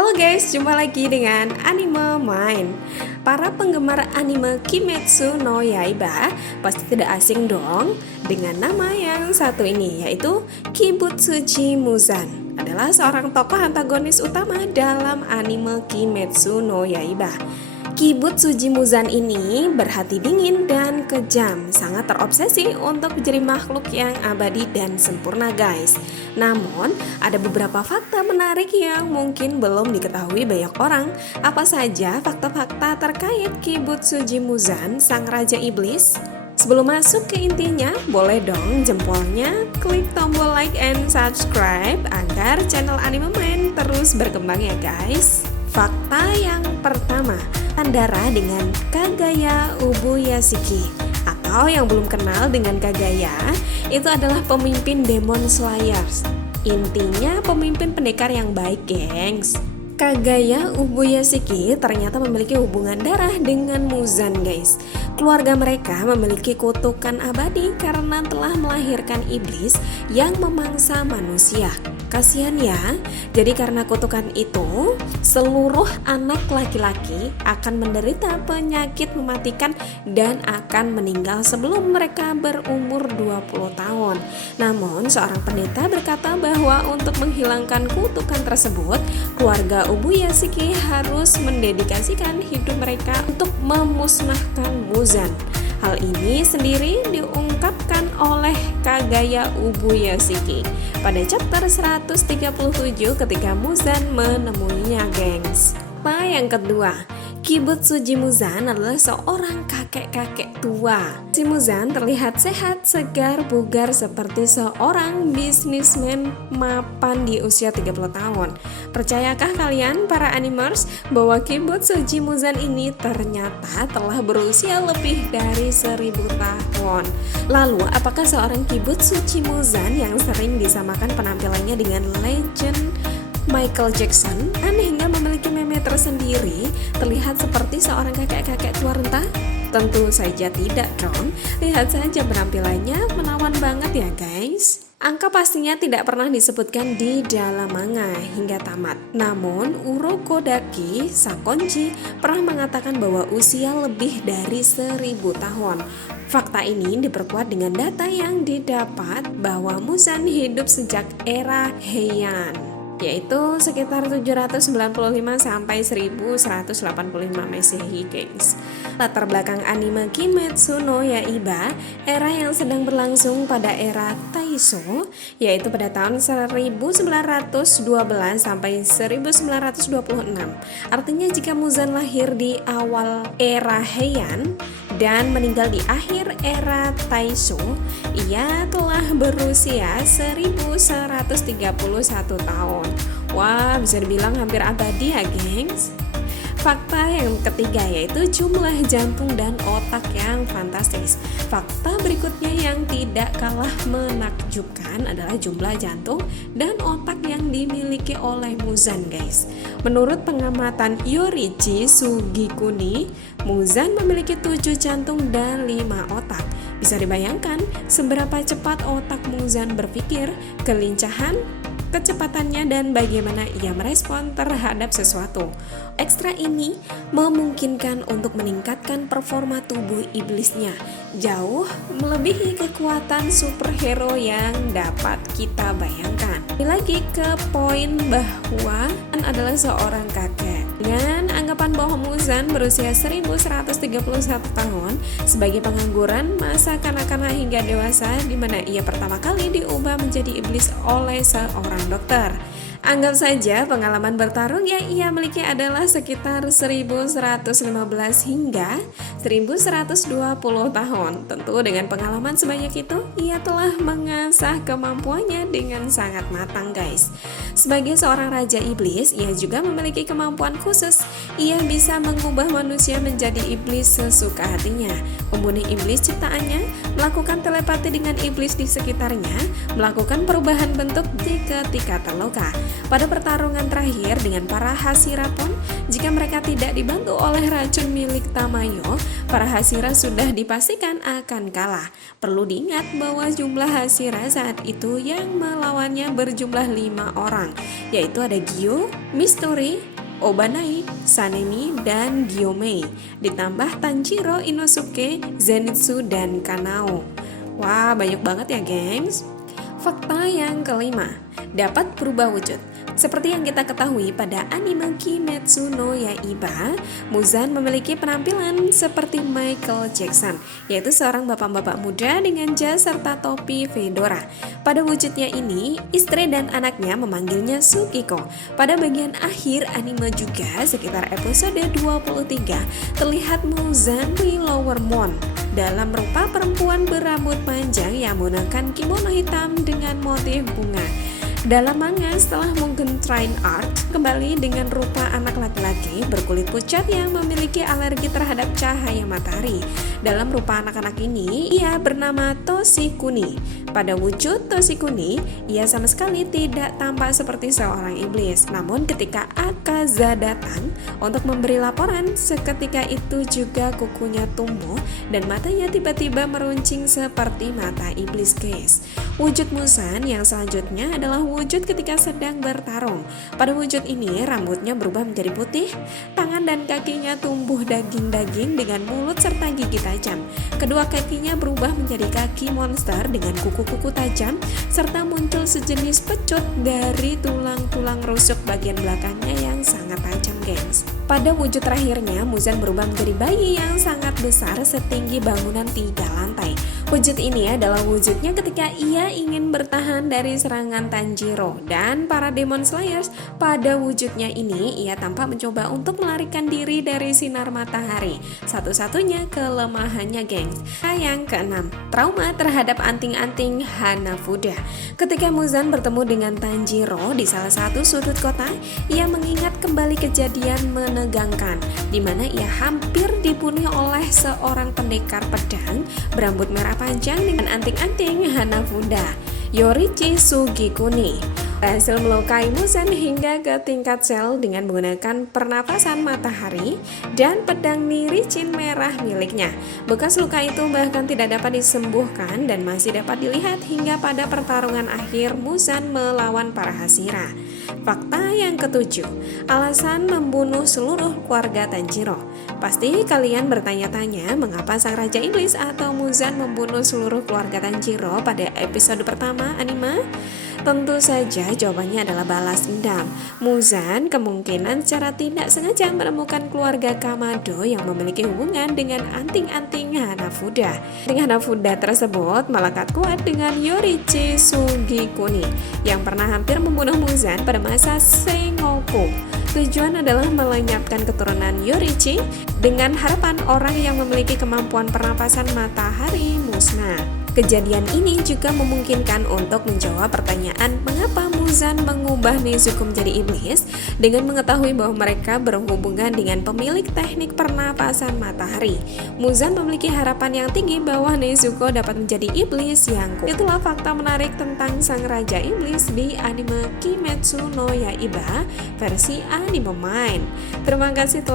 Halo guys, jumpa lagi dengan Anime Mind. Para penggemar anime Kimetsu no Yaiba pasti tidak asing dong dengan nama yang satu ini, yaitu Kibutsuji Muzan. Adalah seorang tokoh antagonis utama dalam anime Kimetsu no Yaiba. Kibutsuji Muzan ini berhati dingin dan kejam, sangat terobsesi untuk menjadi makhluk yang abadi dan sempurna guys. Namun, ada beberapa fakta menarik yang mungkin belum diketahui banyak orang. Apa saja fakta-fakta terkait Kibutsuji Muzan, sang raja iblis? Sebelum masuk ke intinya, boleh dong jempolnya, klik tombol like and subscribe agar channel Anime Mind terus berkembang ya guys. Fakta yang pertama, Andara dengan Kagaya Ubuyashiki, atau yang belum kenal dengan Kagaya, itu adalah pemimpin Demon Slayers. Intinya pemimpin pendekar yang baik gengs. Kagaya Ubuyashiki ternyata memiliki hubungan darah dengan Muzan guys. Keluarga mereka memiliki kutukan abadi karena telah melahirkan iblis yang memangsa manusia. Kasihan ya, jadi karena kutukan itu, seluruh anak laki-laki akan menderita penyakit mematikan dan akan meninggal sebelum mereka berumur 20 tahun. Namun, seorang pendeta berkata bahwa untuk menghilangkan kutukan tersebut, keluarga Ubuyashiki harus mendedikasikan hidup mereka untuk memusnahkan Muzan. Hal ini sendiri diungkapkan oleh Kagaya Ubuyashiki pada chapter 137 ketika Muzan menemuinya gengs. Yang kedua, Kibutsuji Muzan adalah seorang kakek-kakek tua. Si Muzan terlihat sehat, segar, bugar seperti seorang bisnismen mapan di usia 30 tahun. Percayakah kalian para animers bahwa Kibutsuji Muzan ini ternyata telah berusia lebih dari 1000 tahun? Lalu, apakah seorang Kibutsuji Muzan yang sering disamakan penampilannya dengan legend Michael Jackson hingga memiliki meme tersendiri terlihat seperti seorang kakek-kakek tua renta? Tentu saja tidak dong. Lihat saja penampilannya menawan banget ya guys. Angka pastinya tidak pernah disebutkan di dalam manga hingga tamat. Namun Urokodaki Sakonji pernah mengatakan bahwa usia lebih dari 1000 tahun. Fakta ini diperkuat dengan data yang didapat bahwa Muzan hidup sejak era Heian, yaitu sekitar 795 sampai 1185 Masehi gengs. Latar belakang anime Kimetsu no Yaiba, era yang sedang berlangsung pada era Taisho, yaitu pada tahun 1912 sampai 1926. Artinya jika Muzan lahir di awal era Heian dan meninggal di akhir era Taisho, ia telah berusia 1131 tahun. Wah, bisa dibilang hampir abadi ya gengs. Fakta yang ketiga yaitu jumlah jantung dan otak yang fantastis. Fakta berikutnya yang tidak kalah menakjubkan adalah jumlah jantung dan otak yang dimiliki oleh Muzan guys. Menurut pengamatan Yorichi Sugikuni, Muzan memiliki 7 jantung dan 5 otak. Bisa dibayangkan seberapa cepat otak Muzan berpikir, kelincahan, kecepatannya, dan bagaimana ia merespon terhadap sesuatu. Ekstra ini memungkinkan untuk meningkatkan performa tubuh iblisnya, jauh melebihi kekuatan superhero yang dapat kita bayangkan. Lagi ke poin bahwa adalah seorang kakek. Dengan anggapan bahwa Muzan berusia 1131 tahun sebagai pengangguran masa kanak-kanak hingga dewasa, di mana ia pertama kali diubah menjadi iblis oleh seorang dokter. Anggap saja pengalaman bertarung yang ia miliki adalah sekitar 1115 hingga 1120 tahun. Tentu dengan pengalaman sebanyak itu, ia telah mengasah kemampuannya dengan sangat matang guys. Sebagai seorang raja iblis, ia juga memiliki kemampuan khusus. Ia bisa mengubah manusia menjadi iblis sesuka hatinya. Membunuh iblis ciptaannya melakukan telepati dengan iblis di sekitarnya, melakukan perubahan bentuk ketika terluka. Pada pertarungan terakhir dengan para Hashira pun, jika mereka tidak dibantu oleh racun milik Tamayo, para Hashira sudah dipastikan akan kalah. Perlu diingat bahwa jumlah Hashira saat itu yang melawannya berjumlah 5 orang, yaitu ada Gyo, Mistori, Obanai, Sanemi, dan Gyomei, ditambah Tanjiro, Inosuke, Zenitsu, dan Kanao. Wah, banyak banget ya gengs. Fakta yang kelima, dapat berubah wujud. Seperti yang kita ketahui pada anime Kimetsu no Yaiba, Muzan memiliki penampilan seperti Michael Jackson, yaitu seorang bapak-bapak muda dengan jas serta topi fedora. Pada wujudnya ini, istri dan anaknya memanggilnya Tsukiko. Pada bagian akhir anime juga, sekitar episode 23, terlihat Muzan Willowmon dalam rupa perempuan berambut panjang yang menggunakan kimono hitam dengan motif bunga. Dalam manga setelah Mugen Train Art kembali dengan rupa anak laki-laki berkulit pucat yang memiliki alergi terhadap cahaya matahari. Dalam rupa anak-anak ini, ia bernama Toshikuni. Pada wujud Toshikuni, ia sama sekali tidak tampak seperti seorang iblis. Namun ketika Akaza datang untuk memberi laporan, seketika itu juga kukunya tumbuh dan matanya tiba-tiba meruncing seperti mata iblis, guys. Wujud Muzan yang selanjutnya adalah wujud ketika sedang bertarung. Pada wujud ini, rambutnya berubah menjadi putih, tangan dan kakinya tumbuh daging-daging dengan mulut serta gigi tajam. Kedua kakinya berubah menjadi kaki monster dengan kuku-kuku tajam, serta muncul sejenis pecut dari tulang-tulang rusuk bagian belakangnya yang sangat tajam, gengs. Pada wujud terakhirnya, Muzan berubah menjadi bayi yang sangat besar setinggi bangunan 3 lantai. Wujud ini adalah wujudnya ketika ia ingin bertahan dari serangan Tanjiro dan para Demon Slayers. Pada wujudnya ini, ia tampak mencoba untuk melarikan diri dari sinar matahari. Satu-satunya kelemahannya, gengs. Yang keenam, trauma terhadap anting-anting Hanafuda. Ketika Muzan bertemu dengan Tanjiro di salah satu sudut kota, ia mengingat kembali kejadian menegangkan di mana ia hampir dibunuh oleh seorang pendekar pedang berambut merah panjang dengan anting-anting Hanafuda, Yorichi Sugikuni. Berhasil melukai Muzan hingga ke tingkat sel dengan menggunakan pernapasan matahari dan pedang niricin merah miliknya. Bekas luka itu bahkan tidak dapat disembuhkan dan masih dapat dilihat hingga pada pertarungan akhir Muzan melawan para Hashira. Fakta yang ketujuh, alasan membunuh seluruh keluarga Tanjiro. Pasti kalian bertanya-tanya mengapa sang Raja Iblis atau Muzan membunuh seluruh keluarga Tanjiro pada episode pertama anime? Tentu saja jawabannya adalah balas dendam. Muzan kemungkinan secara tidak sengaja menemukan keluarga Kamado yang memiliki hubungan dengan anting-anting Hanafuda. Anting Hanafuda tersebut melekat kuat dengan Yorichi Sugikuni yang pernah hampir membunuh Muzan pada masa Sengoku. Tujuan adalah melenyapkan keturunan Yorichi dengan harapan orang yang memiliki kemampuan pernapasan matahari musnah. Kejadian ini juga memungkinkan untuk menjawab pertanyaan mengapa Muzan mengubah Nezuko menjadi iblis dengan mengetahui bahwa mereka berhubungan dengan pemilik teknik pernapasan matahari. Muzan memiliki harapan yang tinggi bahwa Nezuko dapat menjadi iblis yang kuat. Itulah fakta menarik tentang sang Raja Iblis di anime Kimetsu no Yaiba versi Anime Mind. Terima kasih telah